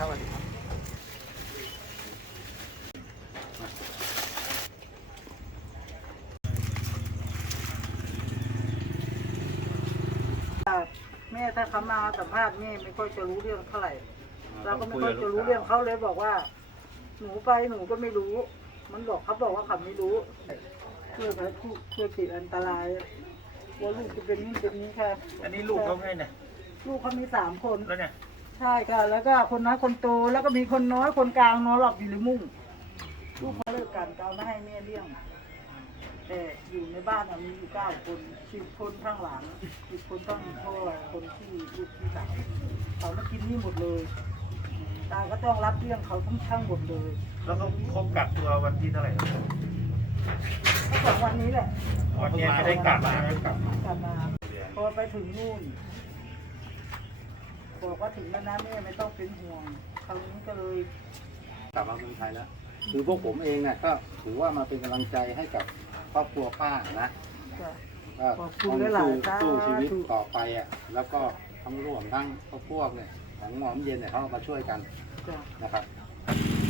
ครับสวัสดีครับแม่ถ้าเขามาสัมภาษณ์แม่ไม่ค่อยจะรู้เรื่องเท่าไหร่ เราก็ไม่ค่อยจะรู้เรื่องเขาเลยบอกว่า หนูไปหนูก็ไม่รู้ มันบอกเขาบอกว่าเขาไม่รู้เพื่อไปพูดเพื่อติดอันตรายว่าลูกจะเป็นนี่เป็นนี้ค่ะอันนี้ลูกเขาไงเนี่ยลูกเขามีสามคนแล้วเนี่ย ใช่ค่ะ แล้วก็คนน้อยคนโตแล้วก็มีคนน้อยคนกลางนอนหลับอยู่ในมุ้งลูกเขาเลิกกันก็เอามาให้แม่เลี้ยงแต่อยู่ในบ้านอะมีอยู่เก้าคนสิบคนข้างหลังสิบคนข้างพ่อคนที่ลูกที่สามเขามากินนี่หมดเลยตาก็ต้องรับเรื่องเขาทั้งทั้งหมดเลยแล้วเขาเขากักตัววันที่เท่าไหร่ครับก็สองวันนี้แหละวันนี้ไม่ได้กลับมาไม่ได้กลับกลับมาพอไปถึงนู่น บอกว่าถึงแล้วนะแม่ไม่ต้องเป็นห่วงคราวนี้ก็เลยกลับมาเมืองไทยแล้ว คือพวกผมเองเนี่ยก็ถือว่ามาเป็นกำลังใจให้กับครอบครัวป้านะจะก็ขอบคุต้ณองหลายสู้ๆสู้ชีวิตสาธุต่อไปอะแล้วก็ทั้งร่วมทั้งครอบครัวเนี่ยของหมอมเย็นเนี่ยเขามาช่วยกันจะนะครับ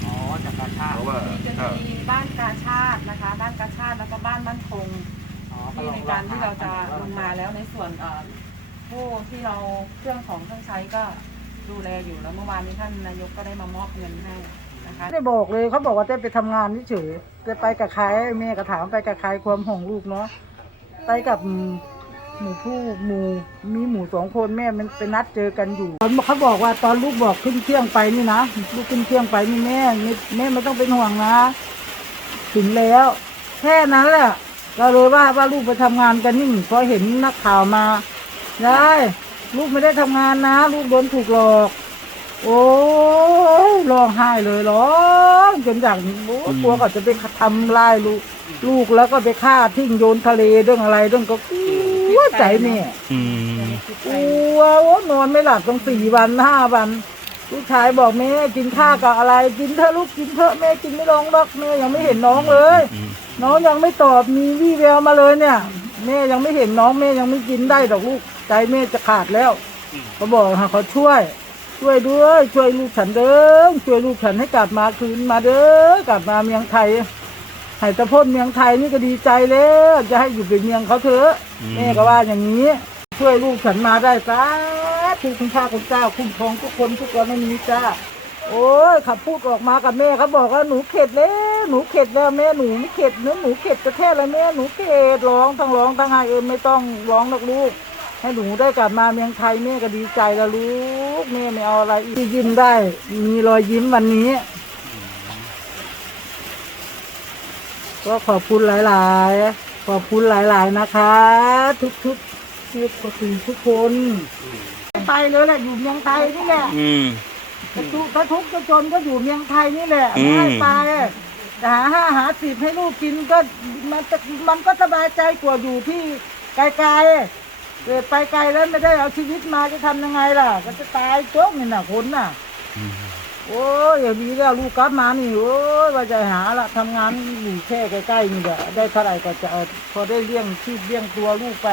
อ๋อจากการท่าเพราะว่าจะมีบ้านกาชาตินะคะ บ้านกาชาติแล้วก็บ้านมั่นคงที่ในการที่เราจะลงมาแล้วในส่วนเอ่อ ผู้ที่เราเครื่องของเครื่องใช้ก็ดูแลอยู่แล้วเมื่อวานนี้ท่านนายกก็ได้มามอบเงินให้นะคะไม่ได้บอกเลยเขาบอกว่าเจะไปทำงานเฉยๆจะไปกับใครแม่ก็ถามไปกับใครความห่วงลูกเนาะไปกับหมูผู้หมูมีหมูสองคนแม่มันไปนัดเจอกันอยู่ตอนเขาบอกว่าตอนลูกบอกขึ้นเที่ยงไปนี่นะลูกขึ้นเที่ยงไปนี่แม่ไม่แม่ไม่ต้องเป็นห่วงนะ ถึงแล้ว แค่นั้นแหละเราเลยว่าว่าลูกไปทำงานกันนี่พอเห็นนักข่าวมา ได้ลูกไม่ได้ทำงานนะ ลูกโดนถูกหลอก โอ้ยร้องไห้เลยร้องจนอย่างโอ้กลัวก็จะไปทำลายลูกลูกแล้วก็ไปฆ่าทิ้งโยนทะเลเรื่องอะไรเรื่องก็กลัวใจเนี่ยอืมกลัวโอ้นอนไม่หลับตั้งสี่วันห้าวันลูกชายบอกแม่กินข้าวกับอะไร กินเถอะลูกกินเถอะแม่กินไม่ลงหรอกแม่ยังไม่เห็นน้องเลยอืมน้องยังไม่ตอบมีวี่แววมาเลยเนี่ย แม่ยังไม่เห็นน้องแม่ยังไม่กินได้ดอกลูก ใจแม่จะขาดแล้วเขาบอกให้เขาช่วย ช่วยด้วย ช่วยลูกฉันเด้อช่วยลูกฉันให้กลับมาคืนมาเด้อกลับมาเมืองไทยให้ตะพ้นเมืองไทยนี่ก็ดีใจแล้วจะให้อยู่เป็นเมืองเขาเถอะแม่ก็ว่าอย่างนี้ ช่วยลูกฉันมาได้สาธุคุณพระคุณเจ้าคุ้มครองทุกคนทุกคนไม่มีจ้าโอ้ยขับพูดออกมากับแม่เขาบอกว่าหนูเข็ดแล้วหนูเข็ดแล้วแม่หนูไม่เข็ดเนื้อหนูเข็ดจะแค่อะไรแม่หนูเข็ดร้องทั้งร้องทั้งไห้เออไม่ต้องร้องหรอกลูก ให้หนูได้กลับมาเมืองไทยแม่ก็ดีใจแล้วลูกแม่ไม่เอาอะไรอีกที่ยิ้มได้ มีรอยยิ้มวันนี้ ก็ขอบคุณหลาย ๆ ขอบคุณหลาย ๆ นะคะ ทุกๆทุกทุกทุกคนไปเลยแหละอยู่เมืองไทยนี่แหละอืมจะทุกข์ถ้าทุกข์จะจนก็อยู่เมืองไทยนี่แหละอืมไม่ไปแต่หาห้าหาสิบให้ลูกกินก็มันจะมันก็สบายใจกว่าอยู่ที่ไกลๆ เกิดไปไกลแล้วไม่ได้เอาชีวิตมาจะทำยังไงล่ะ ก็จะตายโจ๊กนี่น่ะคนน่ะ โอ้ยอย่างนี้แล้วลูกกลับมานี่โอ้ยว่าจะหาละทำงานอยู่แค่ใกล้ๆนี่แหละได้เท่าไหร่ก็จะเอาพอได้เลี้ยงชีพเลี้ยงตัวลูกไป